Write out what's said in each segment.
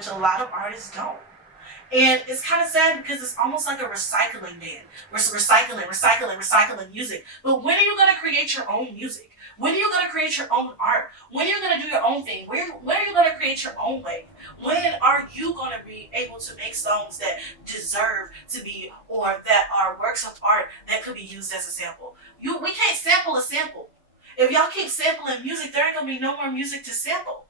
which a lot of artists don't. And it's kind of sad because it's almost like a recycling bin. We're recycling music. But when are you going to create your own music? When are you going to create your own art? When are you going to do your own thing? When are you going to create your own way? When are you going to be able to make songs that deserve to be, or that are works of art that could be used as a sample? We can't sample a sample. If y'all keep sampling music, there ain't going to be no more music to sample.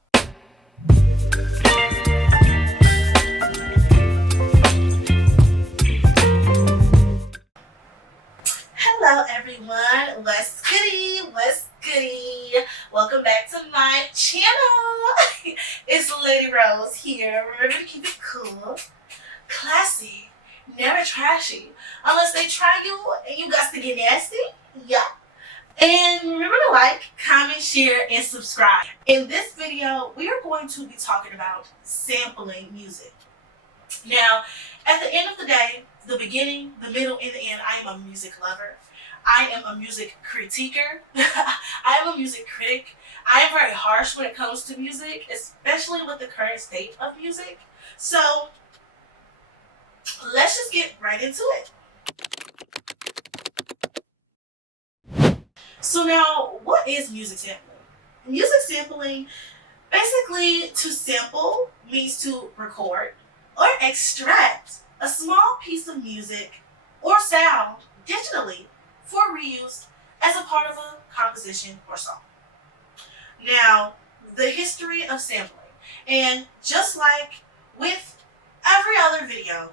Hello everyone, what's goody? Welcome back to my channel. It's Lady Rose here. Remember to keep it cool, classy, never trashy. Unless they try you and you got to get nasty. Yeah. And remember to like, comment, share, and subscribe. In this video, we are going to be talking about sampling music. Now, at the end of the day, the beginning, the middle, and the end, I am a music lover. I am a music critiquer. I am a music critic. I am very harsh when it comes to music, especially with the current state of music. So, let's just get right into it. So now, what is music sampling? Music sampling, basically to sample means to record or extract a small piece of music or sound digitally for reuse as a part of a composition or song. Now, the history of sampling, and just like with every other video,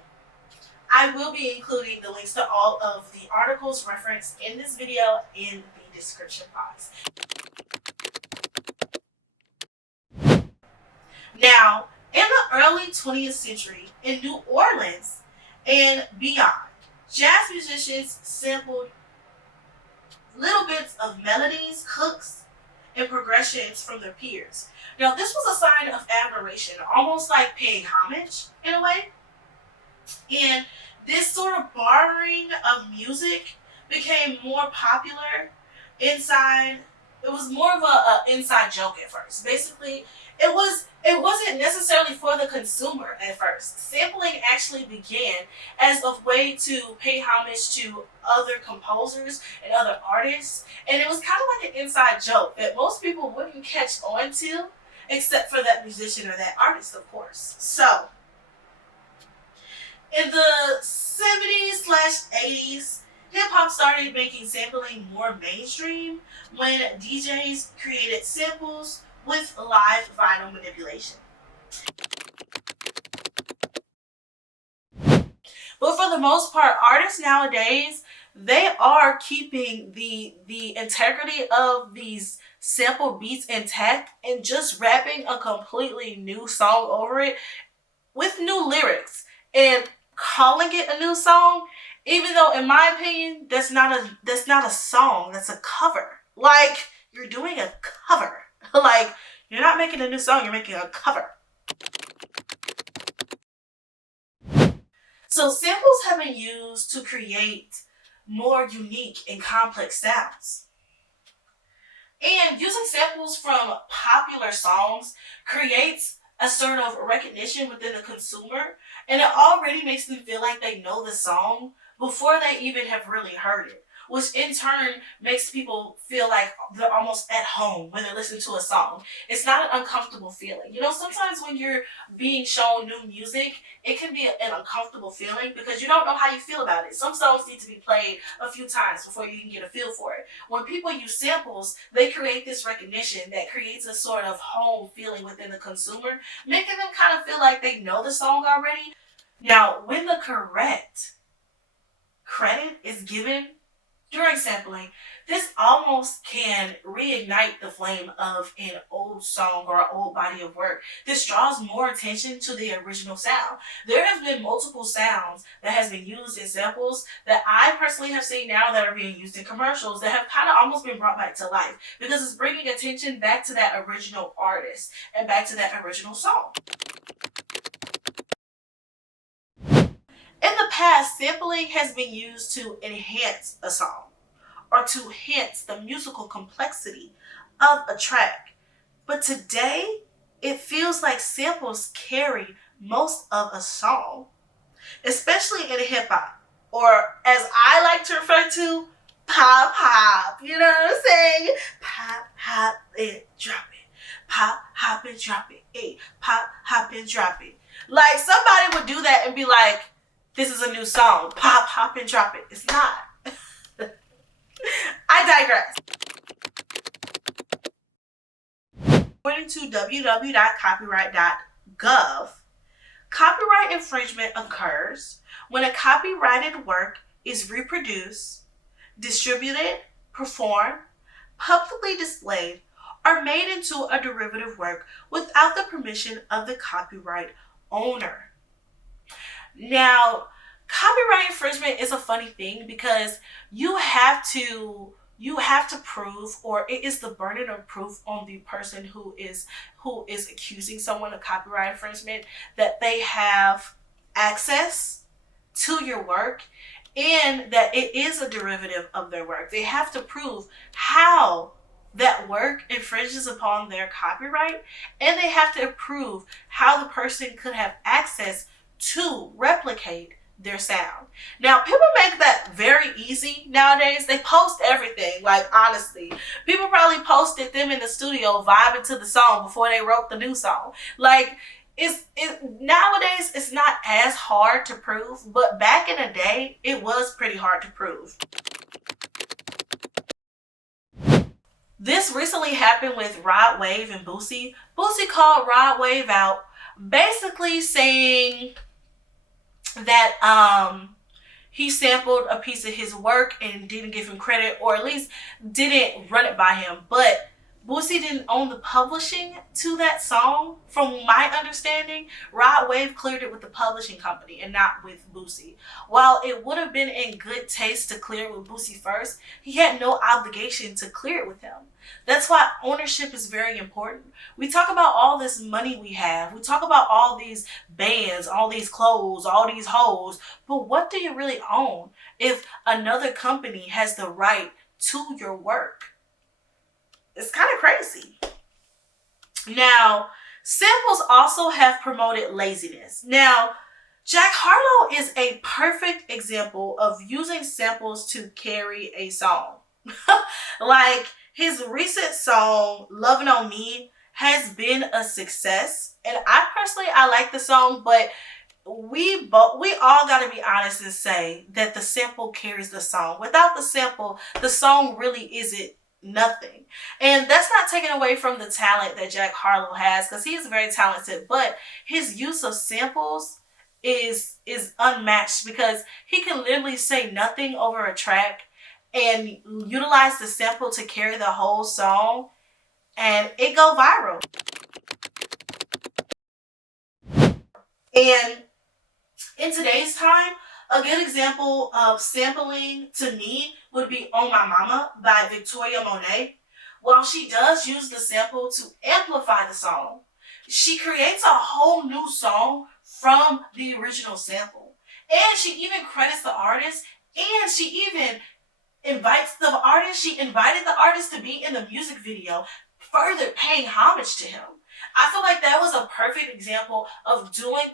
I will be including the links to all of the articles referenced in this video in the description box. Now, in the early 20th century, in New Orleans and beyond, jazz musicians sampled little bits of melodies, hooks, and progressions from their peers. Now, this was a sign of admiration, almost like paying homage in a way. And this sort of borrowing of music became more popular inside. It was more of an inside joke at first. Basically, it wasn't necessarily for the consumer at first. Sampling actually began as a way to pay homage to other composers and other artists. And it was kind of like an inside joke that most people wouldn't catch on to, except for that musician or that artist, of course. So, in the 70s/80s, hip-hop started making sampling more mainstream when DJs created samples with live vinyl manipulation. But for the most part, artists nowadays, they are keeping the integrity of these sample beats intact and just rapping a completely new song over it with new lyrics and calling it a new song, even though in my opinion that's not a song, that's a cover. Like, you're doing a cover. Like, you're not making a new song, you're making a cover. So samples have been used to create more unique and complex sounds. And using samples from popular songs creates a sort of recognition within the consumer, and it already makes them feel like they know the song before they even have really heard it, which in turn makes people feel like they're almost at home when they listen to a song. It's not an uncomfortable feeling. You know, sometimes when you're being shown new music, it can be an uncomfortable feeling because you don't know how you feel about it. Some songs need to be played a few times before you can get a feel for it. When people use samples, they create this recognition that creates a sort of home feeling within the consumer, making them kind of feel like they know the song already. Now, when the correct credit is given during sampling, this almost can reignite the flame of an old song or an old body of work. This draws more attention to the original sound. There have been multiple sounds that has been used in samples that I personally have seen now that are being used in commercials that have kind of almost been brought back to life because it's bringing attention back to that original artist and back to that original song. In the past, sampling has been used to enhance a song or to enhance the musical complexity of a track. But today, it feels like samples carry most of a song, especially in hip hop, or as I like to refer to, pop hop. You know what I'm saying? Pop hop and drop it. Pop hop and drop it. Hey, pop hop and drop it. Like somebody would do that and be like, "This is a new song. Pop hop and drop it." It's not. I digress. According to www.copyright.gov, copyright infringement occurs when a copyrighted work is reproduced, distributed, performed, publicly displayed, or made into a derivative work without the permission of the copyright owner. Now, copyright infringement is a funny thing because you have to prove, or it is the burden of proof on the person who is accusing someone of copyright infringement, that they have access to your work and that it is a derivative of their work. They have to prove how that work infringes upon their copyright, and they have to prove how the person could have access to replicate their sound. Now, people make that very easy nowadays. They post everything. Like, honestly, people probably posted them in the studio vibing to the song before they wrote the new song. Like, nowadays it's not as hard to prove, but back in the day it was pretty hard to prove. This recently happened with Rod Wave and Boosie. Boosie called Rod Wave out, basically saying that he sampled a piece of his work and didn't give him credit, or at least didn't run it by him. But Boosie didn't own the publishing to that song. From my understanding, Rod Wave cleared it with the publishing company and not with Boosie. While it would have been in good taste to clear it with Boosie first, he had no obligation to clear it with him. That's why ownership is very important. We talk about all this money we have. We talk about all these bands, all these clothes, all these hoes. But what do you really own if another company has the right to your work? It's kind of crazy. Now, samples also have promoted laziness. Now, Jack Harlow is a perfect example of using samples to carry a song. Like, his recent song, Lovin' on Me, has been a success. And I like the song, but we all got to be honest and say that the sample carries the song. Without the sample, the song really isn't nothing. And that's not taken away from the talent that Jack Harlow has, because he is very talented, but his use of samples is unmatched, because he can literally say nothing over a track and utilize the sample to carry the whole song and it go viral. And in today's time, a good example of sampling to me would be On My Mama by Victoria Monet. While she does use the sample to amplify the song, she creates a whole new song from the original sample. And she even credits the artist, and she even invited the artist to be in the music video, further paying homage to him. I feel like that was a perfect example of doing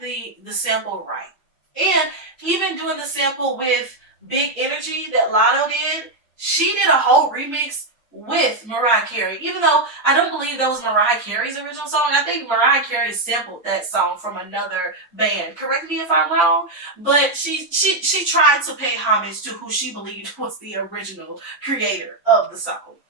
the sample right. And even doing the sample with Big Energy that Lotto did, she did a whole remix with Mariah Carey. Even though I don't believe that was Mariah Carey's original song. I think Mariah Carey sampled that song from another band. Correct me if I'm wrong, but she tried to pay homage to who she believed was the original creator of the song.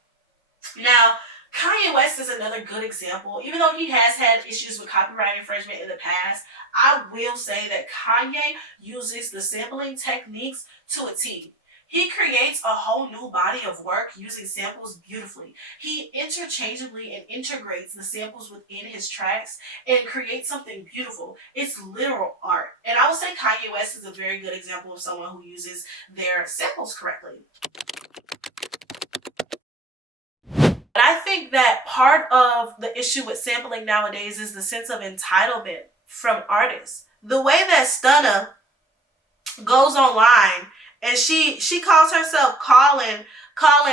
Now, Kanye West is another good example. Even though he has had issues with copyright infringement in the past, I will say that Kanye uses the sampling techniques to a T. He creates a whole new body of work using samples beautifully. He interchangeably and integrates the samples within his tracks and creates something beautiful. It's literal art. And I would say Kanye West is a very good example of someone who uses their samples correctly. But I think that part of the issue with sampling nowadays is the sense of entitlement from artists. The way that Stunna goes online and she calls herself calling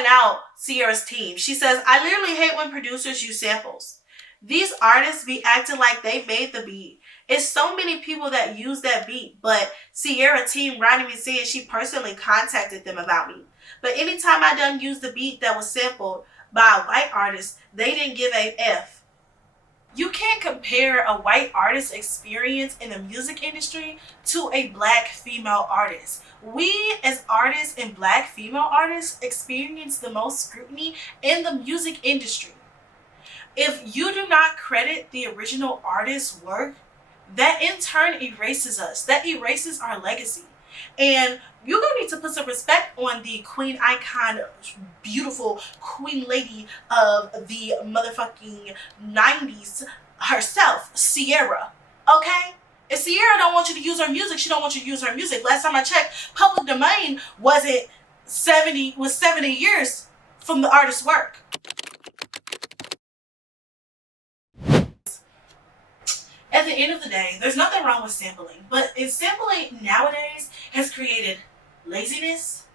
out Sierra's team. She says, "I literally hate when producers use samples. These artists be acting like they made the beat It's so many people that use that beat, but Sierra team writing me saying she personally contacted them about me. But anytime I done used the beat that was sampled by a white artist, they didn't give a F. You can't compare a white artist's experience in the music industry to a black female artist. We as artists and black female artists experience the most scrutiny in the music industry. If you do not credit the original artist's work, that in turn erases us. That erases our legacy. And you're going to need to put some respect on the queen icon, beautiful queen lady of the motherfucking 90s herself, Sierra. Okay? If Sierra don't want you to use her music, she don't want you to use her music. Last time I checked, public domain was 70 years from the artist's work. At the end of the day, there's nothing wrong with sampling, but sampling nowadays has created laziness,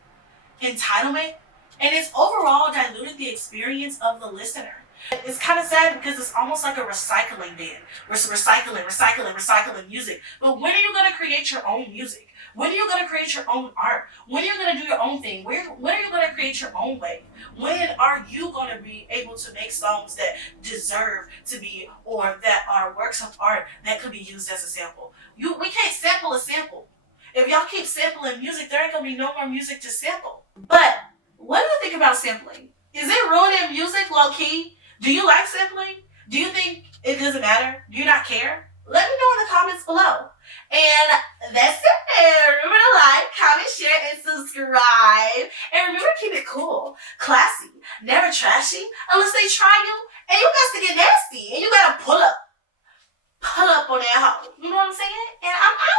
entitlement, and it's overall diluted the experience of the listener. It's kind of sad because it's almost like a recycling bin. We're recycling music. But when are you going to create your own music? When are you going to create your own art? When are you going to do your own thing? When are you going to create your own way? When are you going to be able to make songs that deserve to be, or that are works of art that could be used as a sample? We can't sample a sample. If y'all keep sampling music, there ain't going to be no more music to sample. But what do you think about sampling? Is it ruining music low-key? Do you like sampling? Do you think it doesn't matter? Do you not care? Let me know in the comments below. And that's it. Remember to like, comment, share, and subscribe. And remember to keep it cool, classy, never trashy, unless they try you. And you got to get nasty. And you got to pull up on that hoe. You know what I'm saying? And I'm out.